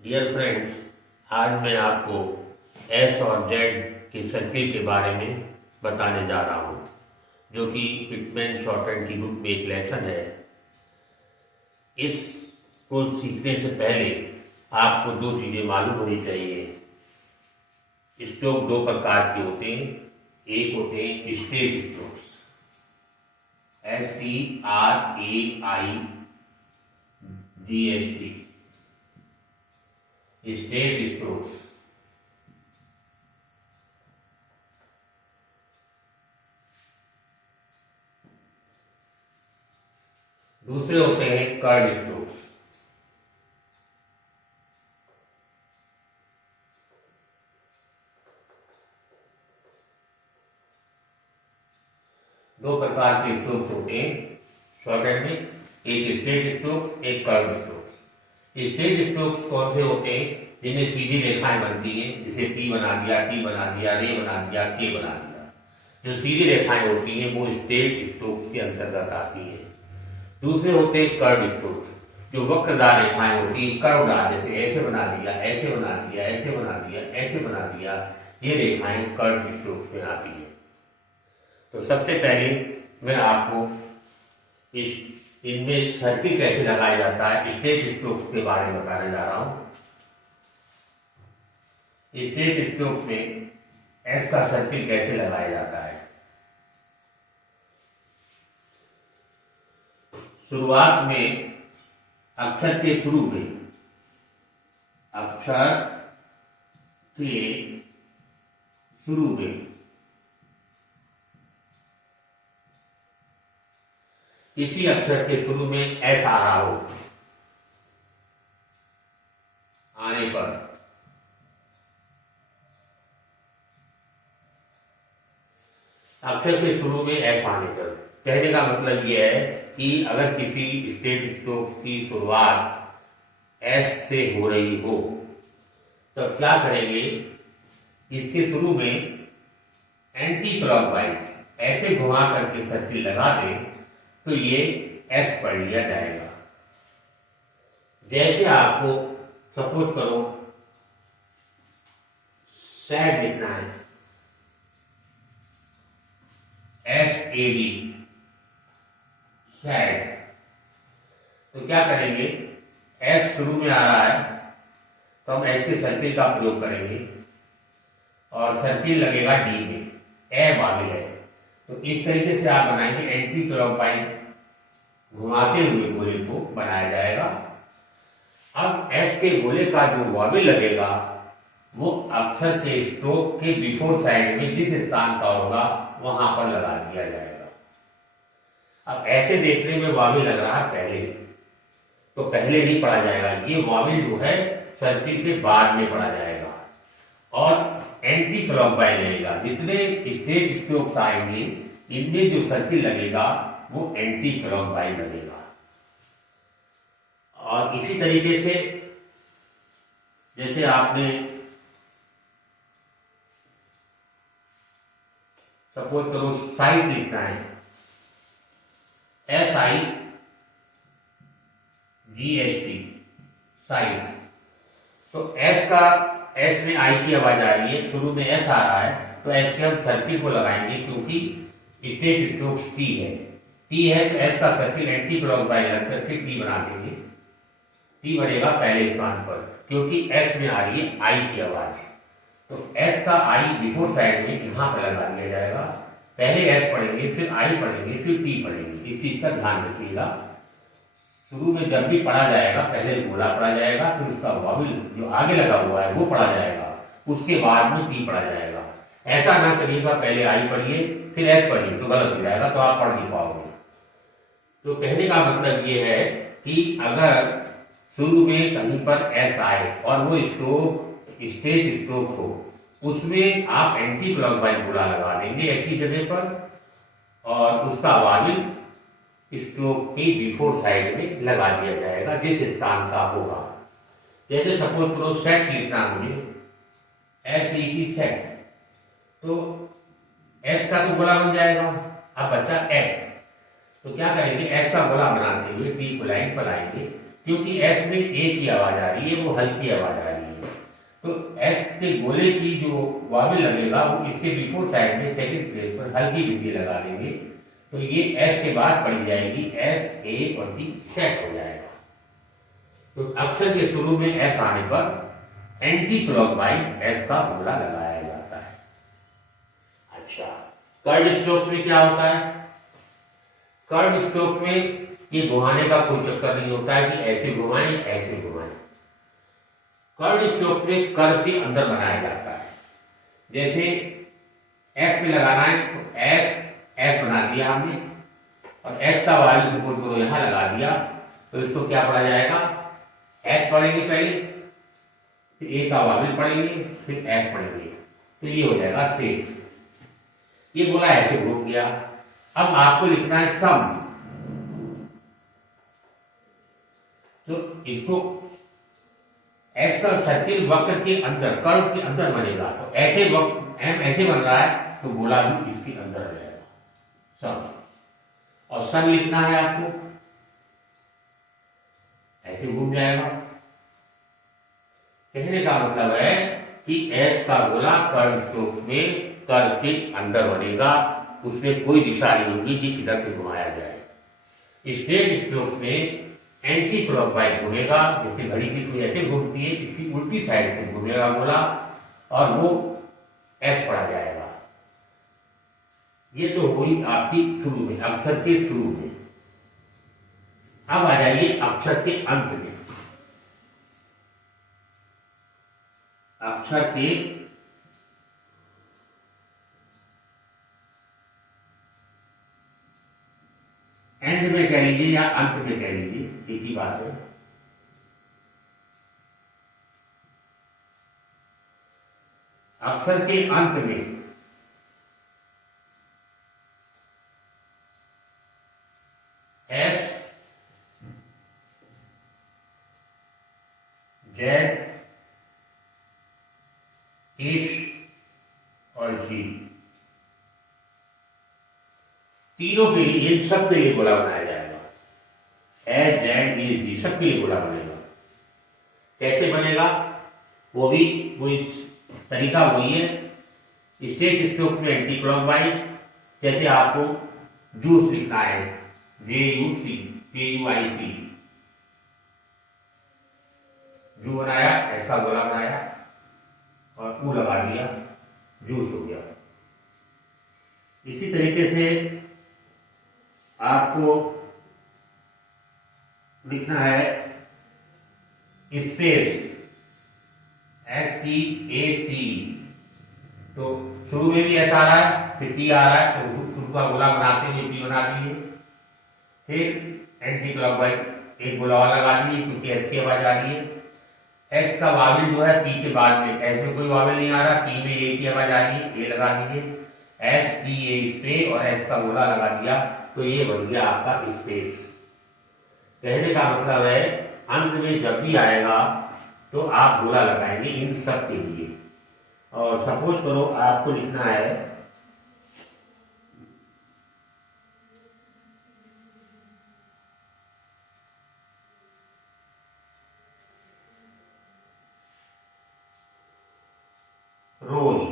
Dear friends, आज मैं आपको एस और जेड के सर्किल के बारे में बताने जा रहा हूँ, जो कि पिटमैन शॉर्टहैंड की बुक में एक लेसन है। इसको सीखने से पहले आपको दो चीज़ें मालूम होनी चाहिए। स्ट्रोक दो प्रकार के होते हैं। एक होते हैं straight strokes, STRAIGHT, straight strokes. दूसरे होते हैं कर्व स्ट्रोक्स। दो प्रकार के स्ट्रोक्स होते हैं शॉर्टहैंड में, एक स्ट्रेट स्ट्रोक, एक कर्व स्ट्रोक। स्ट्रेट स्ट्रोक्स कौन से होते हैं? जिनमें सीधी रेखाएं बनती हैं, जैसे P बना दिया, T बना दिया, रे बना दिया, K बना दिया। जो सीधी रेखाएं होती हैं वो स्ट्रेट स्ट्रोक्स के अंतर्गत आती हैं। दूसरे होते हैं कर्व स्ट्रोक्स, जो वक्रदार रेखाएं होती हैं, कर्वदार, जैसे ऐसे बना दिया, ऐसे बना दिया, ऐसे बना दिया, ऐसे बना दिया। ये रेखाएं कर्व स्ट्रोक्स में आती हैं। तो सबसे पहले मैं आपको इनमें सर्किल कैसे लगाया जाता है, स्ट्रेट स्ट्रोक्स के बारे में बताने जा रहा हूं। स्ट्रेट स्ट्रोक्स में एस का सर्किल कैसे लगाया जाता है। शुरुआत में अक्षर के शुरू में, अक्षर के शुरू में किसी अक्षर के शुरू में एस आ रहा हो, आने पर अक्षर के शुरू में एस आने पर कहने का मतलब यह है कि अगर किसी स्ट्रेट स्ट्रोक की शुरुआत एस से हो रही हो तो क्या करेंगे, इसके शुरू में एंटी क्लॉकवाइज ऐसे घुमा करके सर्किल लगा दें तो ये एस पढ़ लिया जाएगा। जैसे आपको सपोज करो सैड लिखना है, SAD, सैड, तो क्या करेंगे, एस शुरू में आ रहा है तो हम एस के सर्किल का प्रयोग करेंगे और सर्किल लगेगा डी में, ए वाबिल है। तो इस तरीके से आप बनाएंगे, एंटी क्लॉकवाइज घुमाते हुए गोले को बनाया जाएगा। अब एस के गोले का जो वाबिल लगेगा वो अक्षर के स्ट्रोक के बिफोर साइड में जिस स्थान का होगा वहां पर लगा दिया जाएगा। अब ऐसे देखने में वाबिल लग रहा है पहले, तो पहले नहीं पढ़ा जाएगा, ये वाबिल जो है सर्किल के बाद में पढ़ा जाएगा और एंटी क्लॉकवाइज लगेगा। जितने स्ट्रेट स्ट्रोक्स आएंगे इनमें जो सर्किल लगेगा वो एंटी क्लॉकवाइज लगेगा। और इसी तरीके से जैसे आपने सपोज करो साइट लिखना है, SIGHT, साइट, तो एस में आई की आवाज आ रही है, शुरू में एस आ रहा है तो एस के हम सर्किल को लगाएंगे, क्योंकि स्ट्रेट स्ट्रोक्स टी है तो एस का सर्किल एंटी क्लॉकवाइज लग करके टी बना देंगे। टी बनेगा पहले स्थान पर, क्योंकि एस में आ रही है आई की आवाज, तो एस का आई बिफोर साइड में यहां पर लगा दिया जाएगा। पहले एस पढ़ेंगे, फिर आई पढ़ेंगे, फिर टी पढ़ेंगे। इस चीज का ध्यान रखिएगा। शुरू में जब भी पढ़ा जाएगा पहले गोला पढ़ा जाएगा, फिर उसका वाबिल जो आगे लगा हुआ है वो पढ़ा जाएगा, उसके बाद में टी पढ़ा जाएगा। ऐसा ना करिएगा पहले आई पढ़िए फिर एस पढ़िए, तो गलत हो जाएगा, तो आप पढ़ नहीं पाओगे। तो कहने का मतलब ये है कि अगर शुरू में कहीं पर एस आए और वो स्ट्रेट स्ट्रोक हो, उसमें आप एंटी क्लॉकवाइज गोला लगा देंगे ऐसी जगह पर और उसका वाबिल स्ट्रोक के बिफोर साइड में लगा दिया जाएगा जिस स्थान का होगा। जैसे सपोज करो सेट लिखना मुझे, SET, सेट, तो एस का तो गोला बन जाएगा। अब बचा एफ, तो क्या करेंगे, एस का गोला बनाते हुए टी को लाइन पर आएंगे, क्योंकि एस में ए की आवाज आ रही है, वो हल्की आवाज आ रही है, तो एस के गोले की जो वावेल लगेगा वो इसके बिफोर साइड में सेकंड प्लेस पर हल्की बिंदी लगा देंगे, तो ये एस के बाद पड़ी जाएगी एस ए और डी सेट हो जाएगा। तो अक्षर के शुरू में एस आने पर एंटी क्लॉकवाइज एस का गोला लगाया जाता है। अच्छा, कर्व स्ट्रोक्स में क्या होता है? कर्व स्ट्रोक्स में ये घुमाने का कोई चक्कर नहीं होता है कि ऐसे घुमाएं ऐसे घुमाएं। कर्व स्ट्रोक्स में कर्व के अंदर बनाया जाता है। जैसे एफ में लगाना है तो एफ बना दिया हमने, और एफ का वैल्यू सपोज करो यहां लगा दिया, तो इसको क्या पढ़ा जाएगा? एस पढ़ेंगे पहले, फिर ए का वाविल पढ़ेंगे, फिर एफ पढ़ेंगे, तो ये हो जाएगा सेफ। ये बोला ऐसे घूम गया। अब आपको लिखना है सम, तो इसको एस का सर्किल वक्र के अंदर, कर्व के अंदर बनेगा, तो ऐसे एम ऐसे बन रहा है तो गोला भी इसके अंदर आ जाएगा सम। और सन लिखना है आपको, ऐसे घूम जाएगा। कहने का मतलब है कि एस का गोला कर्व स्ट्रोक में कर्व के अंदर बनेगा, उसमें कोई दिशा नहीं होगी कि किधर से घुमाया जाए। स्ट्रेट स्ट्रोक में एंटी क्लॉकवाइज घूमेगा, जैसे घड़ी की सुई ऐसे घूमती है, इसकी उल्टी साइड से घूमेगा गोला, और वो एस पढ़ा जाएगा। ये तो हुई आपकी शुरू में, अक्षर के शुरू में। अब आ जाइए अक्षर के अंत में। अक्षर के एंड में कह लीजिए या अंत में कह लीजिए, एक ही बात है। अक्षर के अंत में एस, जेड, एच और जी, तीनों के लिए, इन सब के लिए गोला बनाया जाएगा। एच, जेड, एच, जी सब के लिए गोला बनेगा। कैसे बनेगा? वो भी कोई तरीका वही है। स्ट्रेट स्ट्रोक में एंटी क्लॉकवाइज, जैसे आपको जूस लिखना है, JUC, JUIC, जू बनाया, ऐसा गोला बनाया और ऊ लगा दिया, जूस हो गया। इसी तरीके से आपको लिखना है स्पेस, SPAC, तो शुरू में भी ऐसा आ रहा है, फिर टी आ रहा है, तो शुरू का गोला बनाते हुए टी बना दिए, फिर एंटी क्लॉकवाइज एक गोला लगा दिए क्योंकि एस की आवाज आ रही है। एस का वाविल जो है पी के बाद में, एस में कोई वाविल नहीं आ रहा, पी में ए की आवाज आ रही है, ए लगा दीजिए, SPA स्पे, और एस का गोला लगा दिया, तो ये बन गया आपका स्पेस। कहने का मतलब है अंत में जब भी आएगा तो आप गोला लगाएंगे इन सब के लिए। और सपोज करो आपको लिखना है रोज,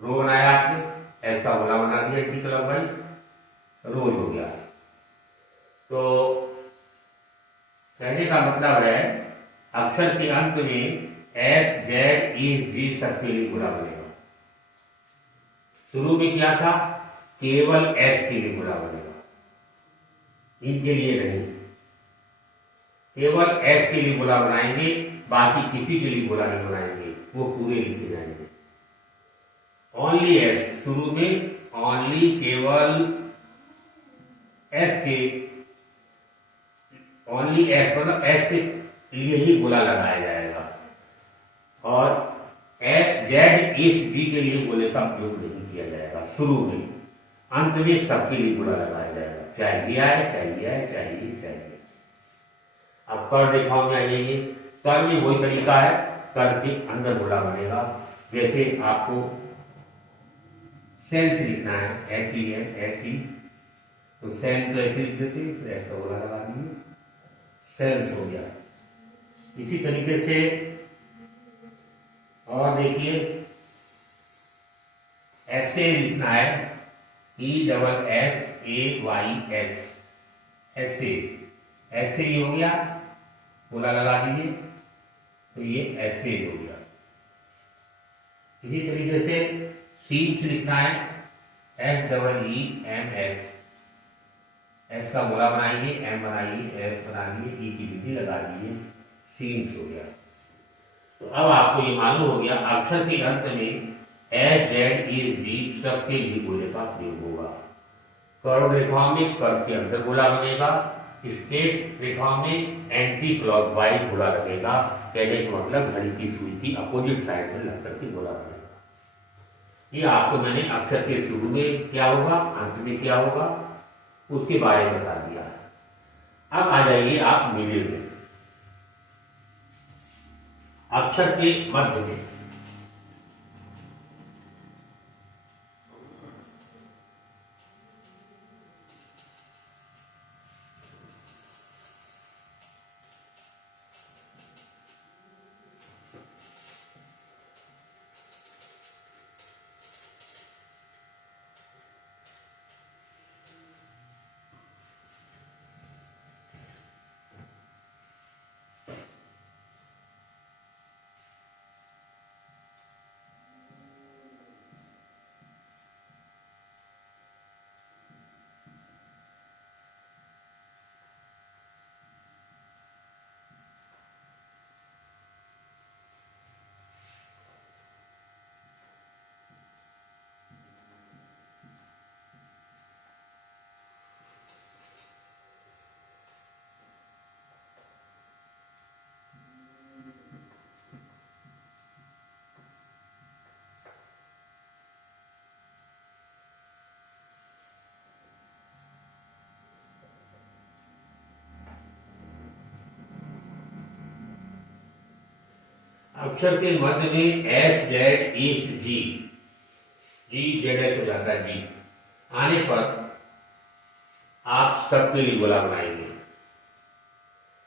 रो बनाया आपने, एस का गोला बना दिया एंटी क्लॉकवाइज, रोज हो गया। तो कहने का मतलब है अक्षर के अंत में एस, जेड, एच, जी सबके लिए गोला बनेगा। शुरू में क्या था? केवल एस के लिए गोला बनेगा, इनके लिए नहीं। केवल एस के लिए गोला बनाएंगे, बाकी किसी के लिए गोला नहीं बनाएंगे, वो पूरे लिखे जाएंगे। ओनली एस, शुरू में ओनली केवल एस के, ओनली एस मतलब एस के लिए ही गोला लगाया जाएगा, और जेड, एच, जी के लिए गोले का उपयोग नहीं किया जाएगा शुरू में। अंत में सबके लिए गोला लगाया जाएगा, चाहे दिया है, चाहिए। अब कर दिखाओ में आ जाइए। कर में वही तरीका है, कर के अंदर गोला बनेगा। जैसे आपको सेंस लिखना है, ऐसी, तो सेन तो ऐसे लिख देते, तो एस का गोला लगा दीजिए, सेल्स हो गया। इसी तरीके से और देखिए ऐसे लिखना है, ESSAYS, ऐसे ऐसे ही हो गया, गोला लगा दीजिए, तो ये ऐसे हो गया। इसी तरीके से सीड्स लिखना है, SEEMS, एस का गोला बनाइए, एम बनाइए, एस बनाइए, ई की विधि लगा दीजिए, सीड्स हो गया। तो अब आपको ये मालूम हो गया अक्षर के अंत में एस जेड ई जी सबके लिए गोले का प्रयोग होगा। कर्व रेखाओं में कर्व के अंदर गोला बनेगा, स्ट्रेट रेखाओं में एंटी क्लॉकवाइज गोला लगेगा, कहने का मतलब घड़ी की सुई की अपोजिट साइड में लग करके गोला बनेगा। ये आपको मैंने अक्षर के शुरू में क्या होगा, अंत में क्या होगा, उसके बारे में बता दिया है। अब आ जाइए आप मिडिल में, अक्षर के मध्य में। अक्षर के मध्य में एस जेड ईस्ट जी, जी जेड एस हो जाता है जी, आने पर आप सबके लिए गोला बनाएंगे।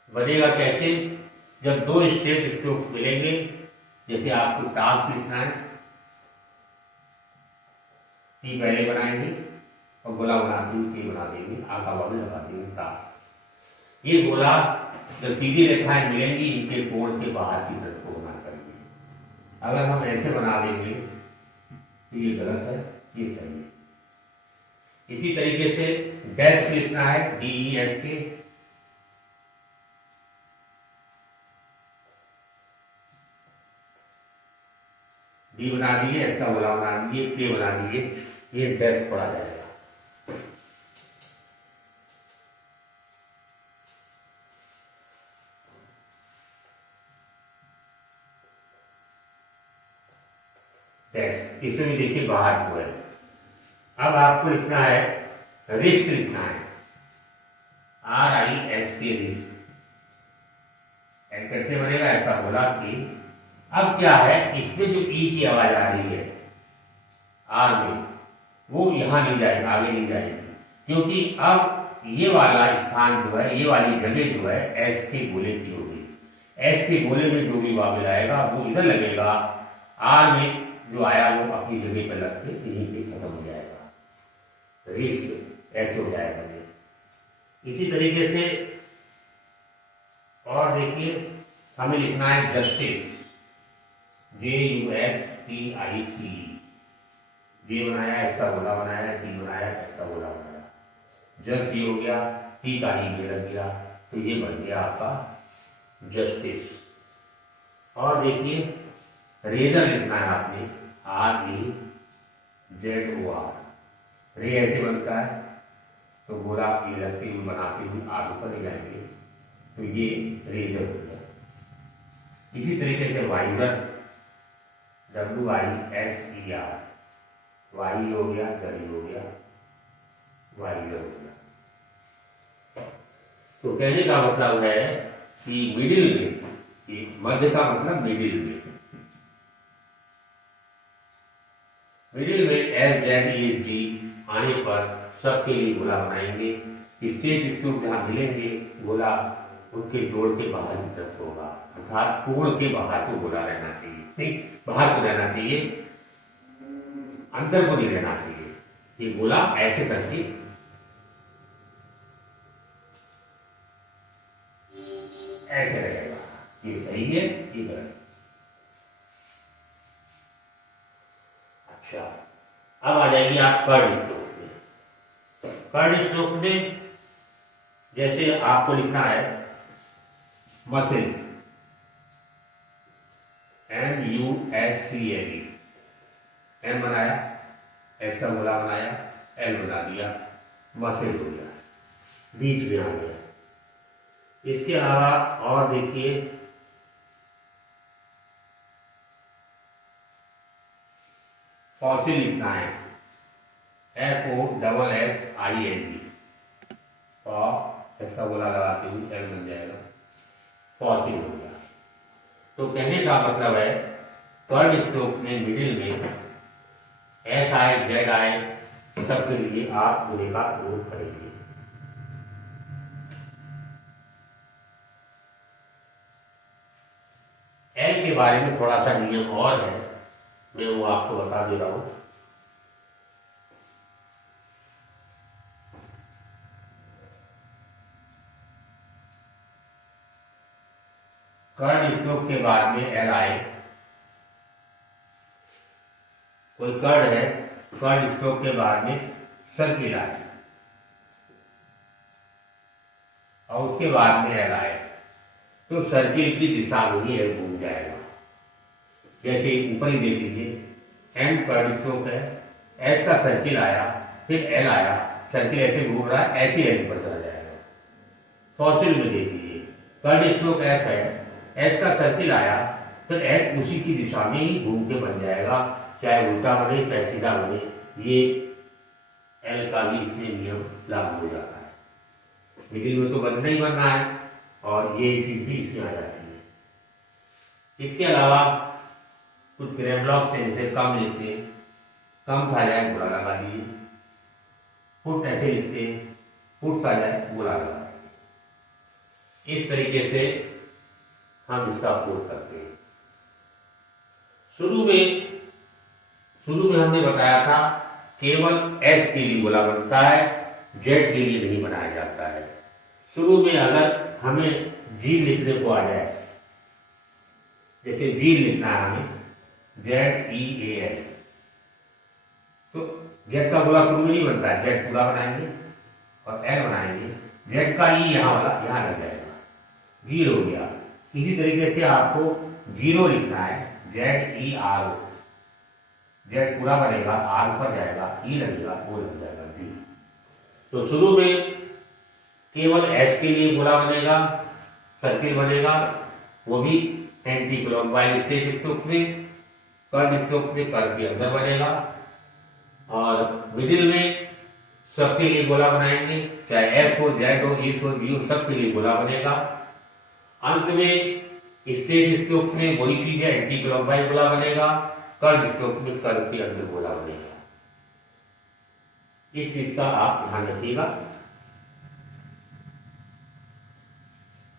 बनेगा कैसे, जब दो स्ट्रेट स्ट्रोक्स मिलेंगे, जैसे आपको टास्क लिखना है, टी पहले बनाएंगे और गोला बनाते हुए टी बना देंगे, आका वाले लगा देंगे टास्क। ये गोला जब सीधी रेखाएं मिलेंगी, इनके कोण के बाहर की तरफ को बना करेंगे। अगर हम ऐसे बना देंगे तो ये गलत है, ये सही है। इसी तरीके से डैश लिखना है, DES के, डी बना दिए, एस का गोला बना दिए, के बना दिए, ये डैश पड़ा जाएगा। इसमें भी देखिए बाहर हुआ है। अब आपको लिखना है, रिस्क लिखना है, RISK, रिस्क। कैसे बनेगा, ऐसा बोला कि अब क्या है, इसमें जो ई की आवाज आ रही है आर में, वो यहां नहीं जाएगी, आगे नहीं जाएगी, क्योंकि अब ये वाला स्थान जो है, ये वाली जगह जो है एस के गोले की होगी। एस के गोले में जो भी वावेल आएगा वो इधर लगेगा, आर में जो आया वो अपनी जगह पर लग के यहीं पे खत्म हो जाएगा, रिस्क ऐसे हो जाएगा। इसी तरीके से और देखिए, हमें लिखना है जस्टिस, JUSTIC, जे बनाया, इसका गोला बनाया, टी बनाया, इसका गोला बनाया, जस्ट ये हो गया, टी का ही ये लग गया, तो ये बन गया आपका जस्टिस। और देखिए रेजर लिखना है आपने, REZOR, रे ऐसे बनता है, तो गोला ये लगते हुए बनाते हुए आगे पर जाएंगे, तो ये रेजर हो गया। इसी तरीके से वाइजर, WISER, वाई हो गया, जरी हो गया, वाइजर हो गया। तो कहने का मतलब है कि मिडिल में, मध्य का मतलब मिडिल में, मिडिल में SZEG आने पर सबके लिए गोला बनाएंगे। स्टेट स्ट्रोक जहां मिलेंगे गोला उनके जोड़ के बाहर की तरफ होगा, अर्थात कोण के बाहर को गोला रहना चाहिए, नहीं बाहर को रहना चाहिए, अंदर को नहीं रहना चाहिए। ये गोला ऐसे करके ऐसे रहेगा, ये सही है ये गलत। अच्छा, अब आ जाएगी आप कर्ड स्ट्रोक में। कर्ड स्ट्रोक में जैसे आपको लिखना है मसिल, MUSCLE, M बनाया, S का गोला बनाया, L बना दिया, मसिल हो गया, बीच में आ गया। इसके अलावा और देखिए फॉसिल लिखना है, FOSSILE, इसका गोला लगाते हुए L बन जाएगा, फॉसिल हो गया। तो कहने का मतलब है कर्ड स्ट्रोक में मिडिल में SI ZI सबके लिए आप गोले का उपयोग करेंगे। L के बारे में थोड़ा सा नियम और है, मैं वो आपको बता दे रहा हूं। कर्ड स्ट्रोक के बाद में L आए, कोई कर्ड है, कर्ड स्ट्रोक के बाद में सर्किल आए और उसके बाद में L आए, तो सर्किल की दिशा में ही L घूम जाएगा। जैसे ऊपर ही देख लीजिए, M कर्ड स्ट्रोक है, S का सर्किल आया, फिर L आया, सर्किल ऐसे घूम रहा है, ऐसे L पर चला जाएगा। फॉसिल में देख लीजिए, कर्ड स्ट्रोक S है, S का सर्किल आया, फिर S उसी की दिशा में ही घूम के बन जाएगा, चाहे उल्टा बने चाहे सीधा बने, ये L का भी इसमें नियम लागू हो जाता है। मिडिल में तो बनना ही बनना है और ये चीज भी इसमें आ जाती है। इसके अलावा कुछ ग्रेम ब्लॉक से इसे कम लिखते हैं, कम सा जाए गोला लगा दिए, फुट ऐसे लिखते हैं, फुट सा जाए गोला लगा दिए। इस तरीके से हम इसका उपयोग करते हैं। शुरू में हमने बताया था केवल S के लिए गोला बनता है, Z के लिए नहीं बनाया जाता है। शुरू में अगर हमें G लिखने को आ जाए, जैसे G लिखना है हमें ZEAS, तो Z का गोला शुरू में नहीं बनता है, Z पूरा बनाएंगे और L बनाएंगे, Z का E यहां वाला यहां लग जाएगा, 0 हो गया। इसी तरीके से आपको 0 लिखना है, ZERO, Z पूरा बनेगा, R पर जाएगा, E लगेगा, O लग जाएगा, 0। तो शुरू में केवल S के लिए गोला बनेगा, सर्किल बनेगा, वो भी एंटी क्लॉकवाइज स्टेट स्ट्रोक में, कर्ड स्ट्रोक में कर्व के अंदर बनेगा, और मिडिल में सबके लिए गोला बनाएंगे, चाहे S हो, Z हो, E हो, B हो, सबके लिए गोला बनेगा। अंत में स्टेट स्ट्रोक में वही चीज है, एंटी क्लॉकवाइज गोला बनेगा, कर्व स्ट्रोक में कर्व के अंदर गोला बनेगा। इस चीज का आप ध्यान रखिएगा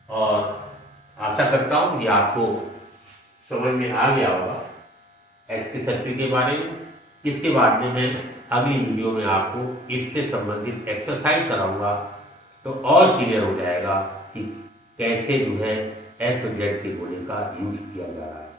और आशा करता हूं कि आपको समझ में आ गया होगा एक्सपी सर्किल के बारे में। इसके बाद में मैं अगली वीडियो में आपको इससे संबंधित एक्सरसाइज कराऊंगा, तो और क्लियर हो जाएगा कि कैसे जो है S और Z के गोले का यूज किया जा रहा है।